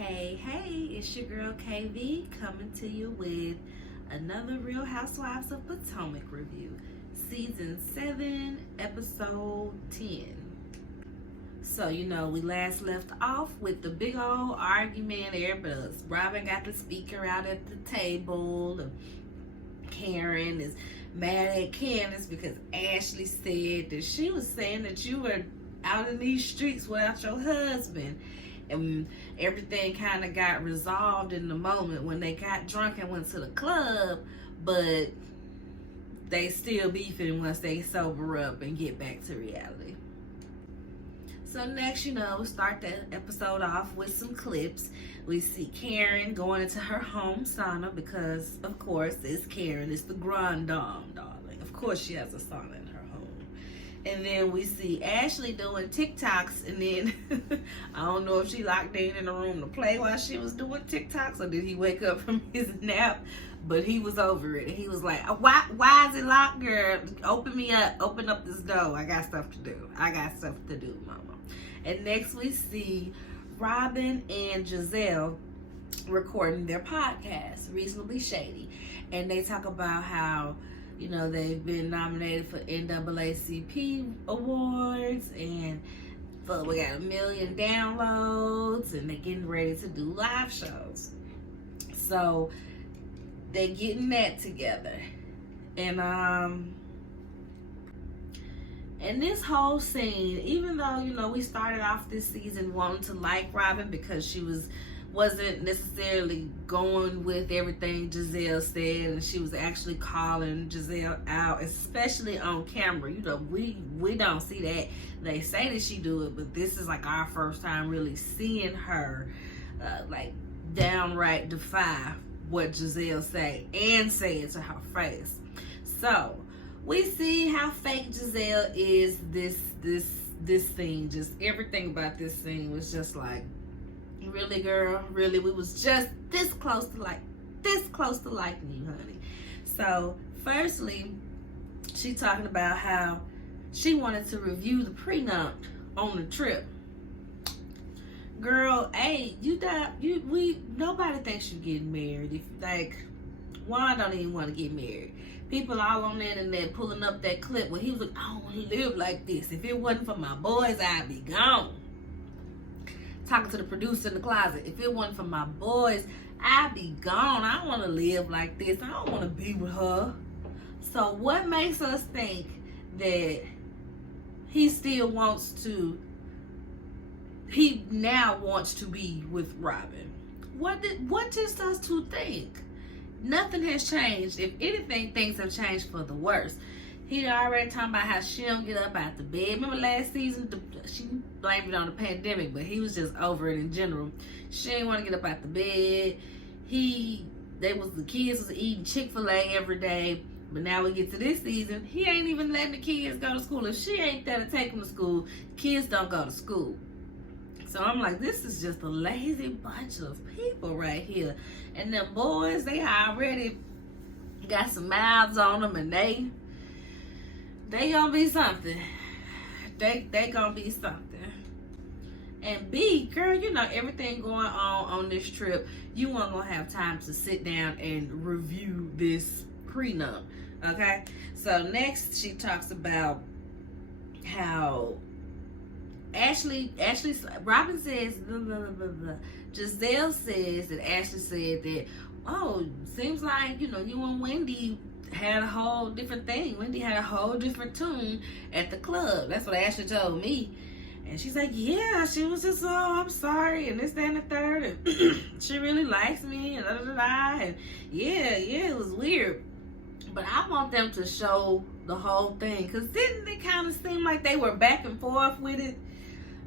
Hey, it's your girl KV coming to you with another Real Housewives of Potomac review. Season 7, episode 10. So, we last left off with the big old argument there, but Robin got the speaker out at the table. And Karen is mad at Candace because Ashley said that she was saying that you were out in these streets without your husband. And everything kind of got resolved in the moment when they got drunk and went to the club, but they still beefing once they sober up and get back to reality. So next, we start the episode off with some clips. We see Karen going into her home sauna because, of course, it's Karen. It's the grand dame, darling. Of course she has a sauna in her home. And then we see Ashley doing TikToks, and then I don't know if she locked Dean in the room to play while she was doing TikToks, or did he wake up from his nap, but he was over it. He was like, why is it locked, girl? Open me up. Open up this door. I got stuff to do. Mama. And next we see Robin and Giselle recording their podcast, Reasonably Shady. And they talk about how, they've been nominated for NAACP awards, and we got 1 million downloads, and they're getting ready to do live shows. So they're getting that together. And this whole scene, even though, we started off this season wanting to like Robin because she wasn't necessarily going with everything Giselle said, and she was actually calling Giselle out, especially on camera. We don't see that. They say that she do it, but this is like our first time really seeing her downright defy what Giselle say and say it to her face. So we see how fake Giselle is. This scene, just everything about this scene was just like, really, girl? Really? We was just this close to liking you, honey. So, firstly, she talking about how she wanted to review the prenup on the trip. Girl, hey, nobody thinks you're getting married. Juan don't even want to get married. People all on the internet pulling up that clip where he was like, I don't want to live like this. If it wasn't for my boys, I'd be gone. Talking to the producer in the closet. If it wasn't for my boys, I'd be gone. I don't want to live like this. I don't want to be with her. So what makes us think that he now wants to be with Robin? What just us two think? Nothing has changed. If anything, things have changed for the worse. He already talking about how she don't get up out the bed. Remember last season, she blamed it on the pandemic, but he was just over it in general. She didn't want to get up out the bed. The kids was eating Chick-fil-A every day. But now we get to this season, he ain't even letting the kids go to school. If she ain't there to take them to school, kids don't go to school. So I'm like, this is just a lazy bunch of people right here. And them boys, they already got some mouths on them, and they gonna be something. They gonna be something. And B, girl, everything going on this trip, you weren't gonna have time to sit down and review this prenup. Okay? So next she talks about how Robin says, blah, blah, blah, blah, blah. Giselle says that Ashley said that, seems like, you and Wendy had a whole different thing. Wendy had a whole different tune at the club. That's what Ashley told me. And she's like, yeah, she was just, I'm sorry, and this, that, and the third, and she really likes me, and and yeah, it was weird. But I want them to show the whole thing, because didn't it kind of seem like they were back and forth with it?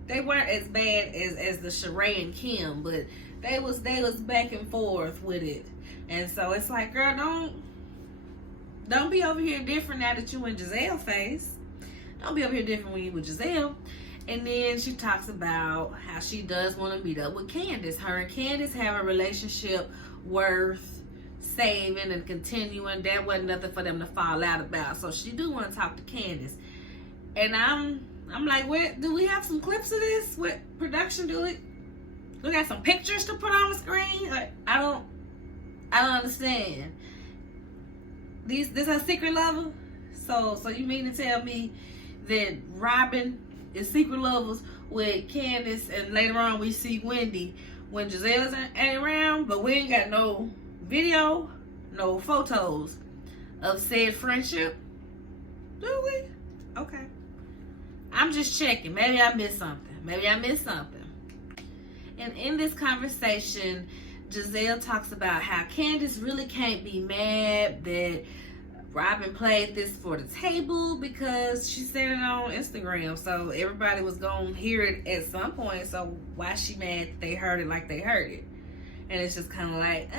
They weren't as bad as the Sheree and Kim, but they was back and forth with it. And so it's like, girl, don't be over here different now that you in Giselle's face. Don't be over here different when you with Giselle. And then she talks about how she does want to meet up with Candace. Her and Candace have a relationship worth saving and continuing. That wasn't nothing for them to fall out about. So she do want to talk to Candace. And I'm like, do we have some clips of this? What production do it? We got some pictures to put on the screen. Like, I don't understand. This a secret lover? So you mean to tell me that Robin is secret lovers with Candace, and later on we see Wendy when Giselle ain't around, but we ain't got no video, no photos of said friendship? Do we? Okay. I'm just checking. Maybe I missed something. And in this conversation, Giselle talks about how Candace really can't be mad that Robin played this for the table because she said it on Instagram. So everybody was going to hear it at some point. So why she mad that they heard it like they heard it? And it's just kind of like,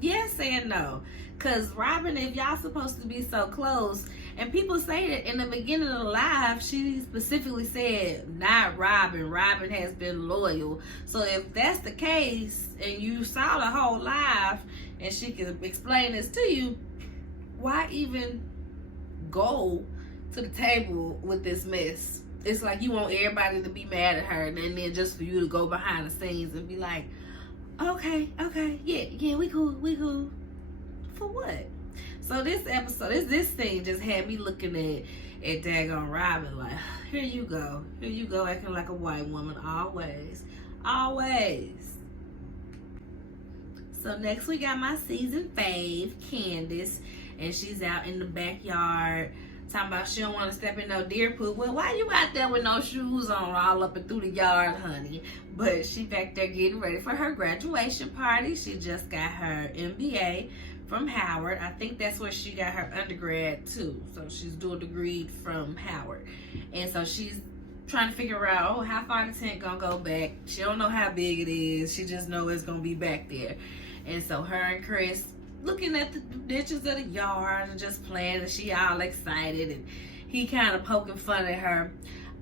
yes and no. Because Robin, if y'all supposed to be so close, and people say that in the beginning of the live, she specifically said, not Robin. Robin has been loyal. So if that's the case, and you saw the whole live, and she can explain this to you, why even go to the table with this mess? It's like you want everybody to be mad at her, and then just for you to go behind the scenes and be like, okay, yeah, we cool. For what? So this episode, this scene just had me looking at daggone Robin like, here you go, acting like a white woman, always. So next we got my season fave, Candace, and she's out in the backyard talking about she don't want to step in no deer poop. Well, why you out there with no shoes on all up and through the yard, honey? But she back there getting ready for her graduation party. She just got her MBA from Howard. I think that's where she got her undergrad too. So she's dual degree from Howard. And so she's trying to figure out, how far the tent gonna go back. She don't know how big it is. She just know it's gonna be back there. And so her and Chris looking at the ditches of the yard and just playing, and she all excited, and he kind of poking fun at her.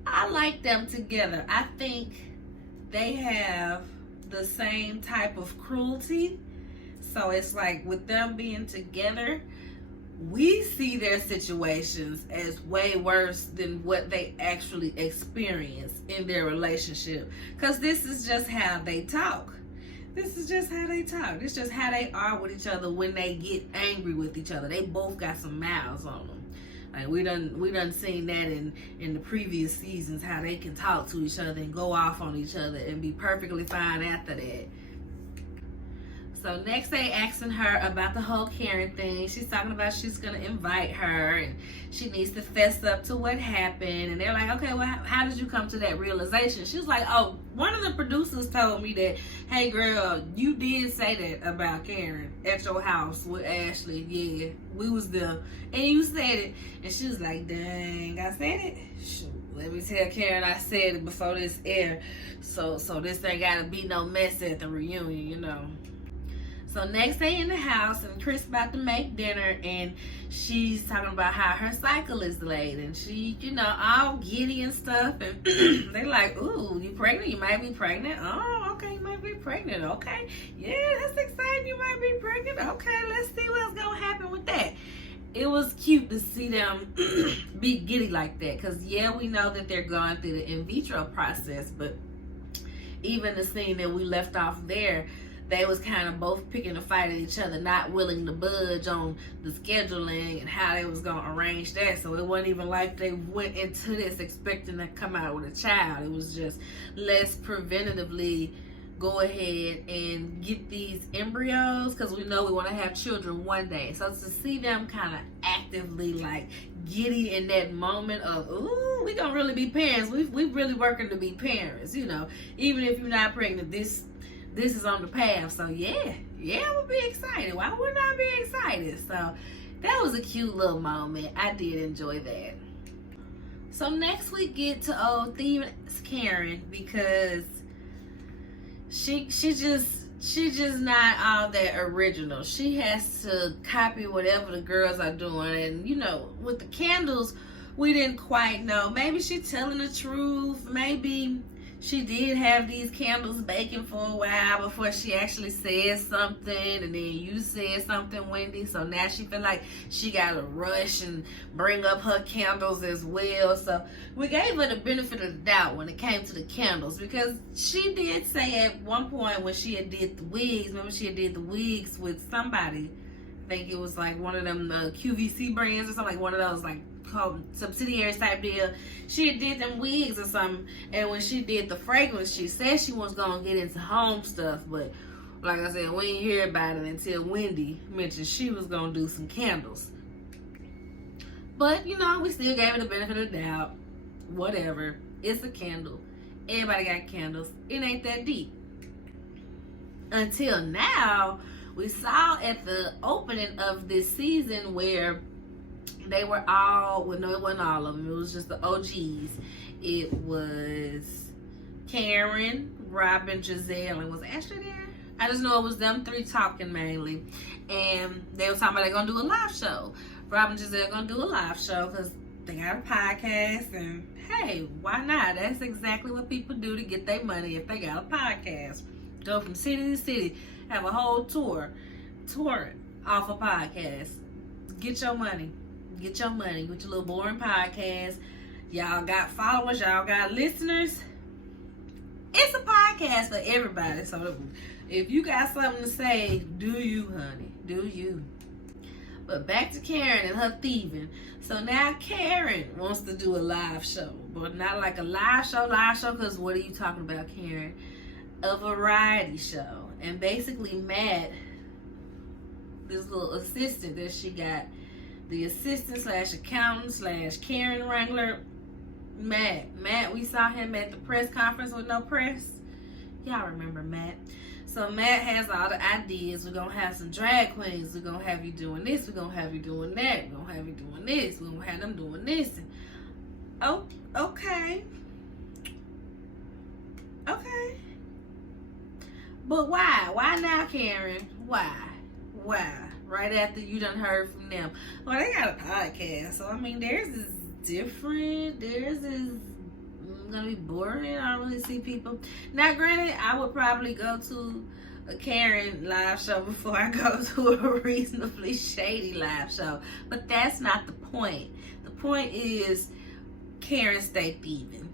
I like them together. I think they have the same type of cruelty. So it's like with them being together, we see their situations as way worse than what they actually experience in their relationship. Because this is just how they talk. This is just how they are with each other when they get angry with each other. They both got some mouths on them. Like we done seen that in the previous seasons, how they can talk to each other and go off on each other and be perfectly fine after that. So next they asking her about the whole Karen thing. She's talking about she's going to invite her and she needs to fess up to what happened. And they're like, okay, well, how did you come to that realization? She was like, oh, one of the producers told me that, hey, girl, you did say that about Karen at your house with Ashley. Yeah, we was there. And you said it. And she was like, dang, I said it? Shoot, let me tell Karen I said it before this air. So this ain't got to be no mess at the reunion, you know. So next day in the house, and Chris about to make dinner, and she's talking about how her cycle is late, and she, all giddy and stuff, and they're like, ooh, you pregnant? You might be pregnant? Oh, okay, you might be pregnant. Okay, yeah, that's exciting. You might be pregnant. Okay, let's see what's going to happen with that. It was cute to see them be giddy like that, because, yeah, we know that they're going through the in vitro process, but even the scene that we left off there, they was kind of both picking a fight at each other, not willing to budge on the scheduling and how they was going to arrange that. So it wasn't even like they went into this expecting to come out with a child. It was just, let's preventatively go ahead and get these embryos, because we know we want to have children one day. So to see them kind of actively like giddy in that moment of, ooh, we gonna really be parents. We really working to be parents, even if you're not pregnant, this is on the path. So yeah, I would be excited. Why wouldn't I be excited? So that was a cute little moment. I did enjoy that. So next we get to old Thieves Karen, because she's just not all that original. She has to copy whatever the girls are doing, and with the candles, we didn't quite know. Maybe she's telling the truth. Maybe she did have these candles baking for a while before she actually said something, and then you said something, Wendy, so now she feel like she gotta rush and bring up her candles as well. So we gave her the benefit of the doubt when it came to the candles, because she did say at one point when she had did the wigs, remember she had did the wigs with somebody, I think it was like one of them QVC brands or something, like one of those like subsidiaries type deal. She did them wigs or something, and when she did the fragrance, she said she was gonna get into home stuff, but like I said, we didn't hear about it until Wendy mentioned she was gonna do some candles. But you know, we still gave it the benefit of the doubt. Whatever, it's a candle, everybody got candles, it ain't that deep. Until now, we saw at the opening of this season where they were all, well, no, it wasn't all of them. It was just the OGs. It was Karen, Robin, Giselle, and was Ashley there? I just know it was them three talking mainly. And they were talking about they're going to do a live show. Robin and Giselle going to do a live show because they got a podcast. And hey, why not? That's exactly what people do to get their money if they got a podcast. Go from city to city. Have a whole tour off a podcast. Get your money. Get your money with your little boring podcast. Y'all got followers, y'all got listeners. It's a podcast for everybody. So if you got something to say, do you, honey? Do you? But back to Karen and her thieving. So now Karen wants to do a live show. But not like a live show, because what are you talking about, Karen? A variety show. And basically Matt, this little assistant that she got, the assistant slash accountant slash Karen Wrangler, Matt, we saw him at the press conference with no press. Y'all remember Matt. So Matt has all the ideas. We're going to have some drag queens. We're going to have you doing this. We're going to have you doing that. We're going to have you doing this. We're going to have them doing this. Oh, okay. Okay. But why? Why now, Karen? Why? Right after you done heard from them. Well, they got a podcast, so I mean, theirs is different. Theirs is gonna be boring. I don't really see people. Now, granted, I would probably go to a Karen live show before I go to a reasonably shady live show, but that's not the point. The point is Karen stay thieving.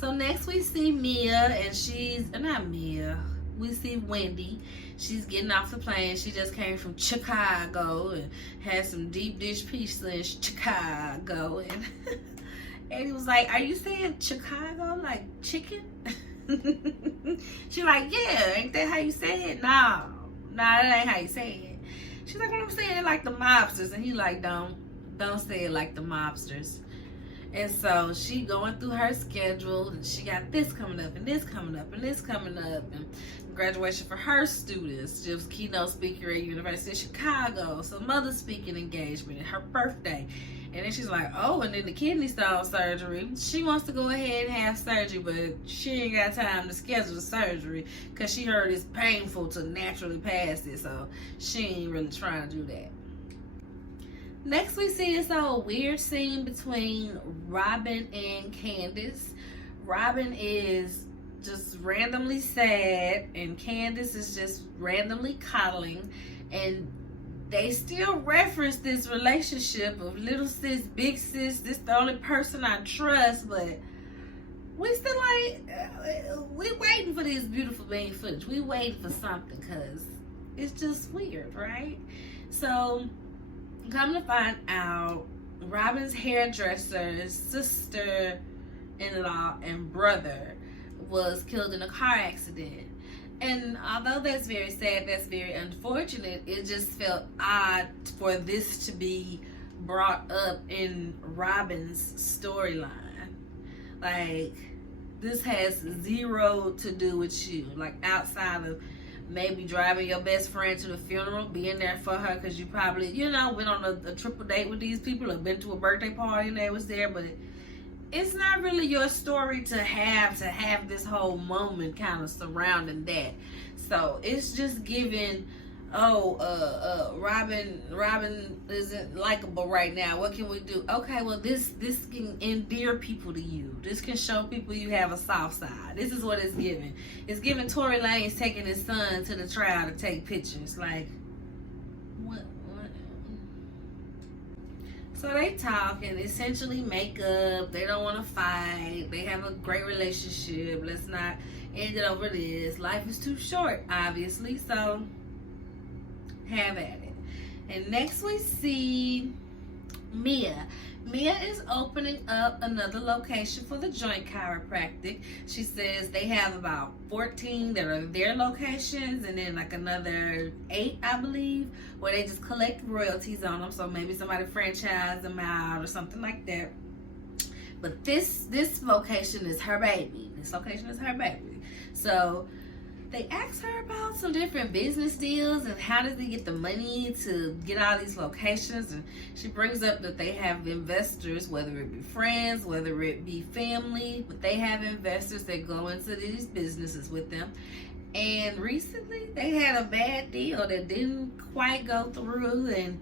So next we see Mia, and she's not Mia. We see Wendy. She's getting off the plane. She just came from Chicago and had some deep dish pizza in Chicago. And Eddie was like, "Are you saying Chicago like chicken?" She's like, "Yeah, ain't that how you say it?" No, that ain't how you say it. She's like, "Well, I'm saying it like the mobsters," and he's like, "Don't say it like the mobsters." And so she going through her schedule, and she got this coming up, and this coming up, and this coming up, and graduation for her students. She was keynote speaker at University of Chicago, some other speaking engagement, and her birthday. And then she's like, oh, and then the kidney stone surgery. She wants to go ahead and have surgery, but she ain't got time to schedule the surgery because she heard it's painful to naturally pass it, so she ain't really trying to do that. Next we see this whole weird scene between Robin and Candace. Robin is just randomly sad and Candace is just randomly coddling, and they still reference this relationship of little sis, big sis, this the only person I trust, but we still like, we waiting for this beautiful being footage. We waiting for something because it's just weird, right? So come to find out, Robin's hairdresser's sister-in-law and brother was killed in a car accident. And although that's very sad, that's very unfortunate, it just felt odd for this to be brought up in Robin's storyline. Like, this has zero to do with you. Like, outside of maybe driving your best friend to the funeral, being there for her because you probably, went on a triple date with these people or been to a birthday party and they was there, but it's not really your story to have this whole moment kind of surrounding that. So it's just giving oh, Robin isn't likable right now. What can we do? Okay, well, this can endear people to you. This can show people you have a soft side. This is what it's giving. It's giving Tory Lanez taking his son to the trial to take pictures. Like, what? So they talk and essentially make up. They don't want to fight. They have a great relationship. Let's not end it over this. Life is too short, obviously. So have at it. And next we see Mia. Mia is opening up another location for the joint chiropractic. She says they have about 14 that are their locations, and then like another 8, I believe, where they just collect royalties on them. So maybe somebody franchise them out or something like that. But this location is her baby. This location is her baby. So they asked her about some different business deals and how does they get the money to get all these locations. And she brings up that they have investors, whether it be friends, whether it be family, but they have investors that go into these businesses with them. And recently they had a bad deal that didn't quite go through, and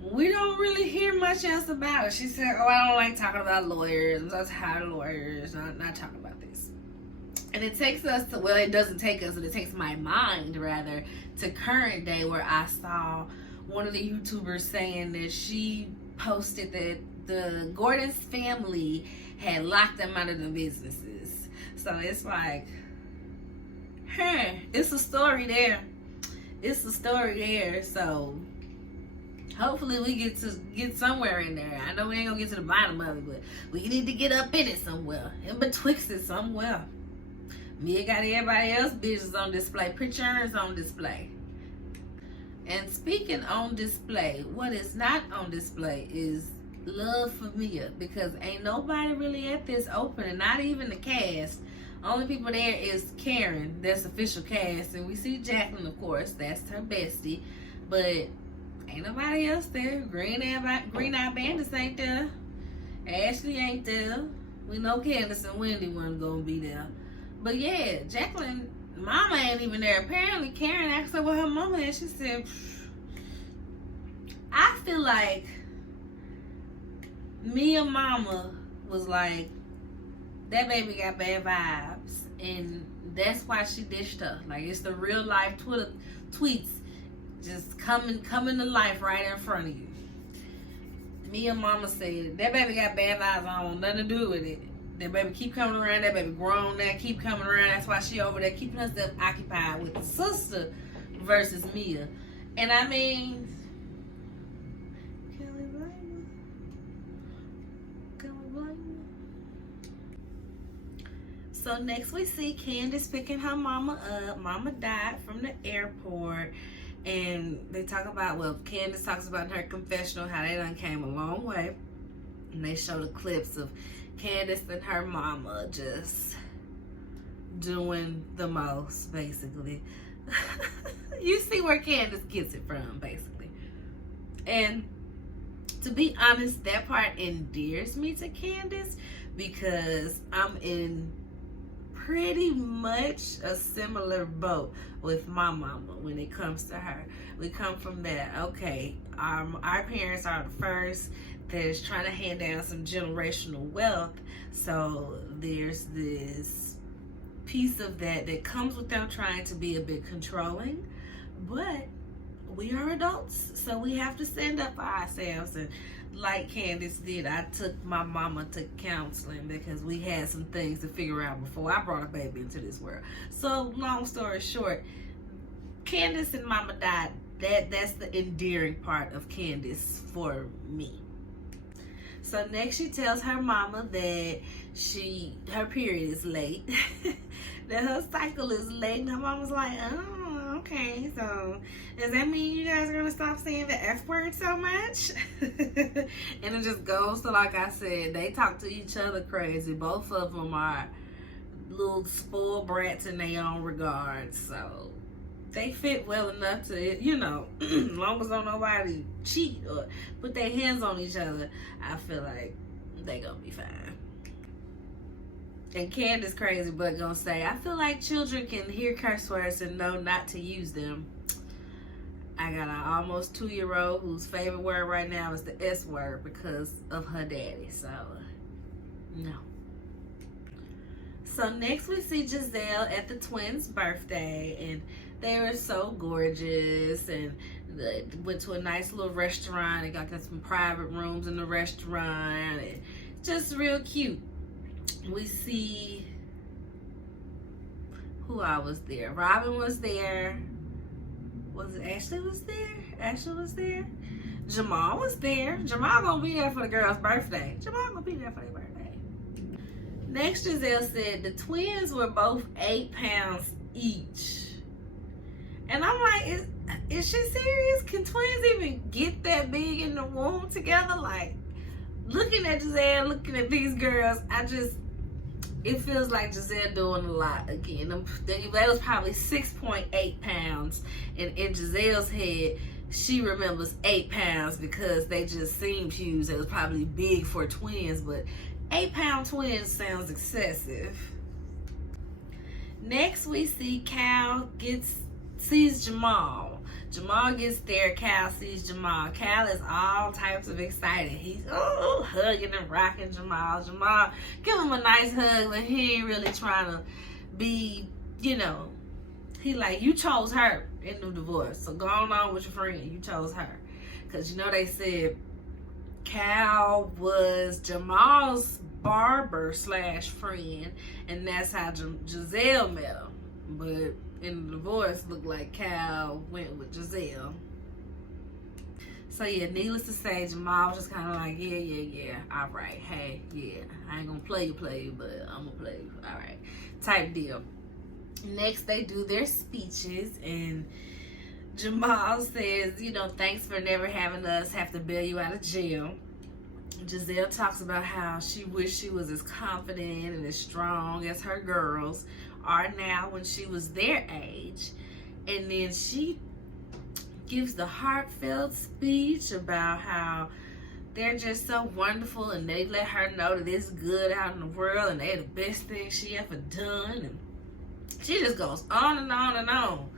we don't really hear much else about it. She said, oh, I don't like talking about lawyers. I'm so tired of lawyers. Not talking about this. And it takes us to, well, it doesn't take us, but it takes my mind, rather, to current day, where I saw one of the YouTubers saying that she posted that the Gordon's family had locked them out of the businesses. So it's like, it's a story there. It's a story there. So hopefully we get somewhere in there. I know we ain't gonna get to the bottom of it, but we need to get up in it somewhere, in betwixt it somewhere. Mia got everybody else's business on display, pictures on display. And speaking on display, what is not on display is love for Mia, because ain't nobody really at this opening, not even the cast. Only people there is Karen, that's official cast, and we see Jacqueline, of course, that's her bestie, but ain't nobody else there. Green Eye Bandits ain't there. Ashley ain't there. We know Candace and Wendy wasn't gonna be there. But yeah, Jacqueline, mama ain't even there. Apparently Karen asked her what her mama is. She said, I feel like Mia mama was like, that baby got bad vibes, and that's why she dished her. Like, it's the real life Twitter tweets just coming to life right in front of you. Mia mama said, that baby got bad vibes, I don't want nothing to do with it. That baby keep coming around, that baby grown now, keep coming around. That's why she over there keeping herself occupied with the sister versus Mia. And I mean, can we blame her? Can we blame her? So next we see Candace picking her mama up. Mama died from the airport. And they talk about, well, Candace talks about in her confessional how they done came a long way. And they show the clips of Candace and her mama just doing the most, basically. You see where Candace gets it from, basically. And to be honest, that part endears me to Candace, because I'm in pretty much a similar boat with my mama when it comes to her. We come from that, okay, our parents are the first that is trying to hand down some generational wealth, so there's this piece of that comes with them trying to be a bit controlling, but we are adults, so we have to stand up for ourselves. And like Candace did, I took my mama to counseling because we had some things to figure out before I brought a baby into this world. So long story short, Candace and mama died. That's the endearing part of Candace for me. So next she tells her mama that her period is late, that her cycle is late, and her mama's like, oh, okay, so does that mean you guys are gonna stop saying the F word so much? And it just goes to, like I said, they talk to each other crazy. Both of them are little spoiled brats in their own regards, so they fit well enough to, you know, as long as don't nobody cheat or put their hands on each other, I feel like they gonna be fine. And Candace crazy but gonna say, I feel like children can hear curse words and know not to use them. I got an almost 2-year-old whose favorite word right now is the S word because of her daddy. So, no. So next we see Giselle at the twins' birthday, and they were so gorgeous, and they went to a nice little restaurant. They got some private rooms in the restaurant, and just real cute. We see who I was there. Robin was there. Was it Ashley was there? Ashley was there. Jamal was there. Jamal gonna be there for the girl's birthday. Jamal gonna be there for their birthday. Next, Giselle said the twins were both 8 pounds each. And I'm like, is she serious? Can twins even get that big in the womb together? Like, looking at Giselle, looking at these girls, it feels like Giselle doing a lot again. That was probably 6.8 pounds. And in Giselle's head, she remembers 8 pounds because they just seemed huge. It was probably big for twins, but 8-pound twins sounds excessive. Next, we see Cal sees Jamal. Jamal gets there. Cal sees Jamal. Cal is all types of excited. He's hugging and rocking Jamal. Jamal, give him a nice hug when he ain't really trying to be, he like, you chose her in the divorce. So go on with your friend. You chose her. Because, they said Cal was Jamal's barber/friend, and that's how Giselle met him. But in the divorce, looked like Cal went with Giselle. So yeah, needless to say, Jamal was just kind of like, yeah, all right, hey, yeah, I ain't gonna play you, but I'm gonna play you, all right, type deal. Next, they do their speeches, and Jamal says, thanks for never having us have to bail you out of jail. Giselle talks about how she wished she was as confident and as strong as her girls are now when she was their age. And then she gives the heartfelt speech about how they're just so wonderful, and they let her know that it's good out in the world and they're the best thing she ever done. And she just goes on and on and on.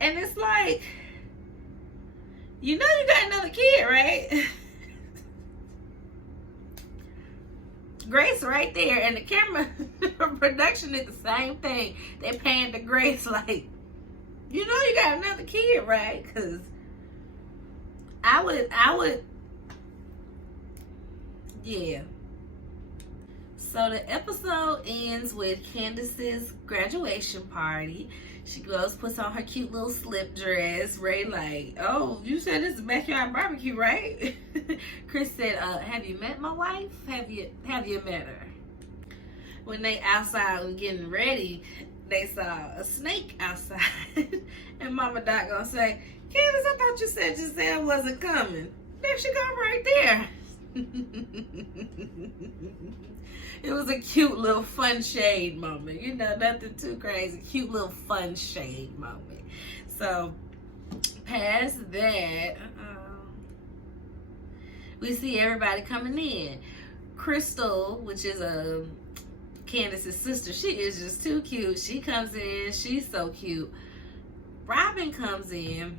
And it's like, you got another kid, right? Grace right there, and the camera production is the same thing. They paying to Grace like, you got another kid, right? Because I would, yeah. So the episode ends with Candace's graduation party. She goes, puts on her cute little slip dress. Ray like, oh, you said this is a backyard barbecue, right? Chris said, have you met my wife? Have you met her? When they outside and getting ready, they saw a snake outside. And Mama Doc gonna say, Candace, I thought you said Giselle wasn't coming. There she go right there. It was a cute little fun shade moment. Nothing too crazy. Cute little fun shade moment. So, past that, we see everybody coming in. Crystal, which is Candace's sister, she is just too cute. She comes in. She's so cute. Robin comes in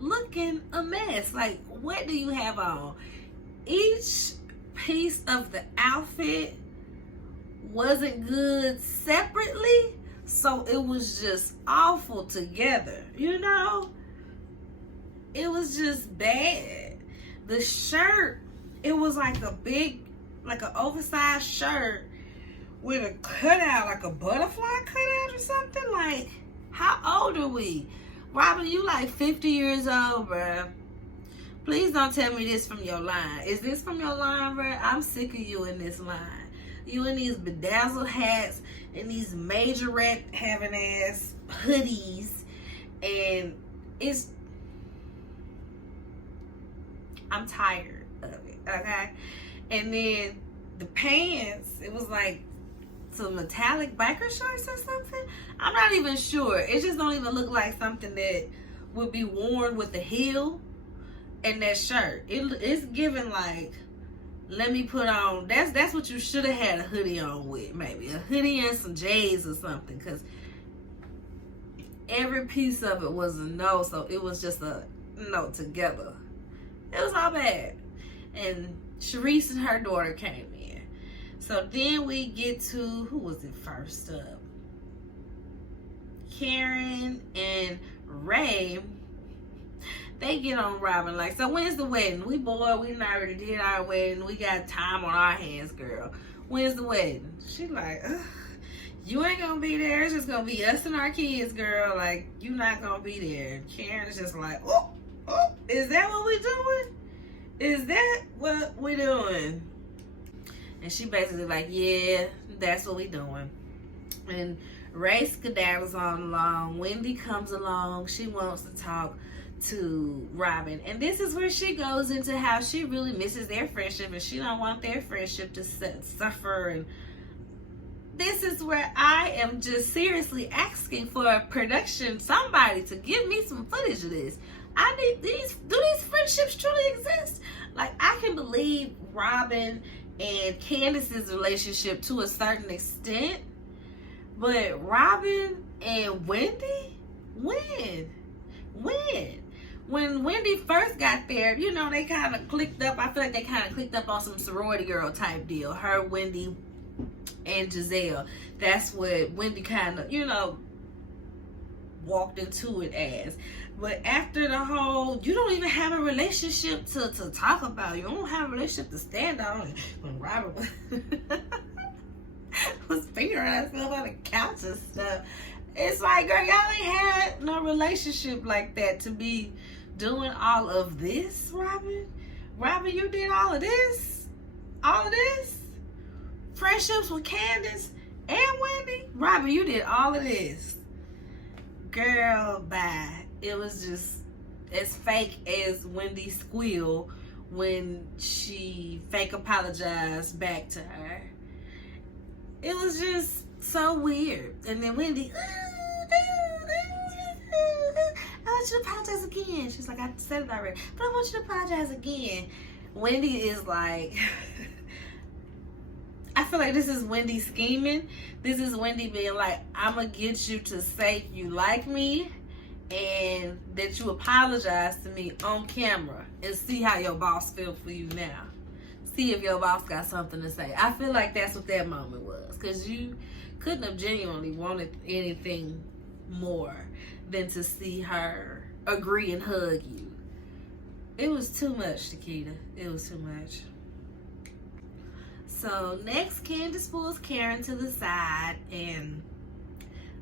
looking a mess. Like, what do you have on? Each piece of the outfit wasn't good separately, so it was just awful together. It was just bad. The shirt, it was like an oversized shirt with a cutout, like a butterfly cutout or something. Like, how old are we? Robin, you like 50 years old, bruh. Please don't tell me this from your line. Is this from your line, bruh? I'm sick of you in this line. You in these bedazzled hats and these majorette having ass hoodies, and I'm tired of it, okay? And then the pants, it was like some metallic biker shorts or something. I'm not even sure. It just don't even look like something that would be worn with a heel and that shirt. It's giving like, let me put on, that's what you should have had a hoodie on with, maybe. A hoodie and some J's or something, because every piece of it was a no, so it was just a no together. It was all bad. And Sharice and her daughter came in. So then we get to, who was it first up? Karen and Ray. They get on Robin like, so when's the wedding? We bored, we already did our wedding. We got time on our hands, girl. When's the wedding? She like, ugh, you ain't gonna be there. It's just gonna be us and our kids, girl. Like, you not gonna be there. And Karen's just like, oh, is that what we doing? Is that what we doing? And she basically like, yeah, that's what we doing. And Ray skedaddles on along. Wendy comes along. She wants to talk to Robin, and this is where she goes into how she really misses their friendship and she don't want their friendship to suffer. And this is where I am just seriously asking for a production, somebody to give me some footage of this. I need these. Do these friendships truly exist? Like, I can believe Robin and Candace's relationship to a certain extent, but Robin and Wendy, when Wendy first got there, you know, they kind of clicked up. I feel like they kind of clicked up on some sorority girl type deal. Her, Wendy, and Giselle. That's what Wendy kind of, you know, walked into it as. But after the whole, you don't even have a relationship to talk about. You don't have a relationship to stand on. When Robert was figuring herself on the couch and stuff, it's like, girl, y'all ain't had no relationship like that to be doing all of this, Robin. Robin, you did all of this? All of this? Friendships with Candace and Wendy? Robin, you did all of this. Girl, bye. It was just as fake as Wendy's squeal when she fake apologized back to her. It was just so weird. And then Wendy, I want you to apologize again. She's like, I said it already, but I want you to apologize again. Wendy is like, I feel like this is Wendy scheming. This is Wendy being like, I'm going to get you to say you like me and that you apologize to me on camera and see how your boss feels for you now. See if your boss got something to say. I feel like that's what that moment was, because you couldn't have genuinely wanted anything more than to see her agree and hug you. It was too much, Takeda. It was too much. So next, Candace pulls Karen to the side and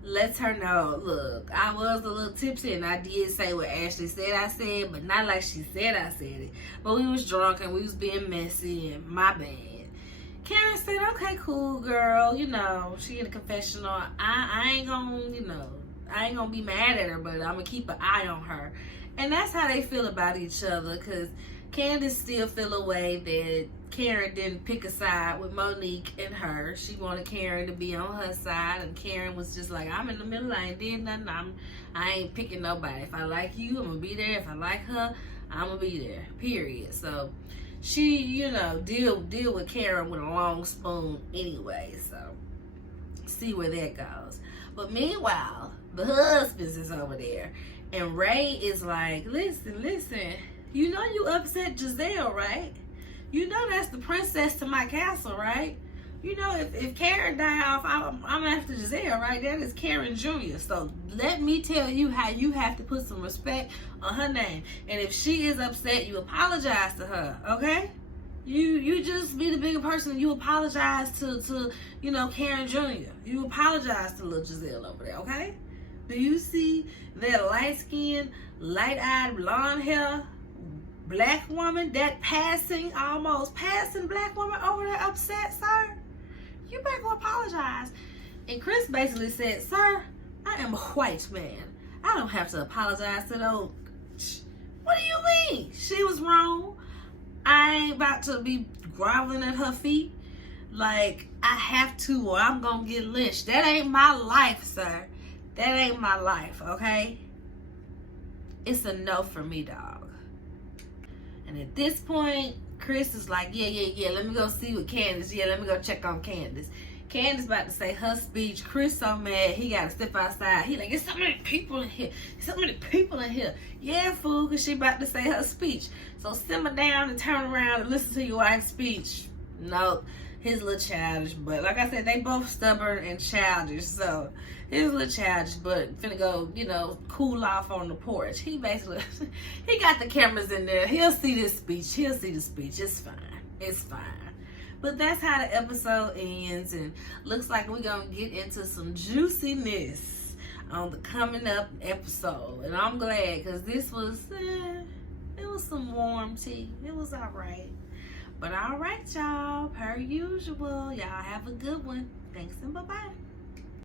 lets her know, look, I was a little tipsy and I did say what Ashley said I said, but not like she said I said it. But we was drunk and we was being messy and my bad. Karen said, okay, cool, girl. You know, she in a confessional. I ain't gonna, you know, I ain't gonna be mad at her, but I'm gonna keep an eye on her. And that's how they feel about each other, because Candace still feel a way that Karen didn't pick a side with Monique and her. She wanted Karen to be on her side, and Karen was just like, I'm in the middle, I ain't did nothing, I ain't picking nobody. If I like you, I'm gonna be there. If I like her, I'm gonna be there, period. So she, you know, deal with Karen with a long spoon anyway, so see where that goes. But meanwhile, the husbands is over there, and Ray is like, listen, you know you upset Giselle, right? You know that's the princess to my castle, right? You know if Karen die off, I'm after Giselle, right? That is Karen Jr. So let me tell you how you have to put some respect on her name. And if she is upset, you apologize to her, okay? You just be the bigger person. You apologize to you know, Karen Jr. You apologize to little Giselle over there, okay? Do you see that light-skinned, light-eyed, blonde hair black woman, that almost passing black woman over there upset, sir? You better go apologize. And Chris basically said, sir, I am a white man. I don't have to apologize to those. What do you mean? She was wrong. I ain't about to be groveling at her feet like I have to, or I'm gonna get lynched. That ain't my life, sir. That ain't my life, okay? It's a no for me, dog. And at this point, Chris is like, yeah, let me go see what Candace. Yeah, let me go check on Candace. Candace about to say her speech. Chris so mad he gotta step outside. He like, it's so many people in here. There's so many people in here. Yeah, fool, because she about to say her speech. So simmer down and turn around and listen to your wife's speech. No, he's a little childish, but like I said, they both stubborn and childish. So he's a little childish, but finna go, you know, cool off on the porch. He basically, he got the cameras in there. He'll see this speech. He'll see the speech. It's fine. It's fine. But that's how the episode ends, and looks like we're gonna get into some juiciness on the coming up episode. And I'm glad, because this was, it was some warm tea. It was all right. But all right, y'all, per usual, y'all have a good one. Thanks and bye-bye.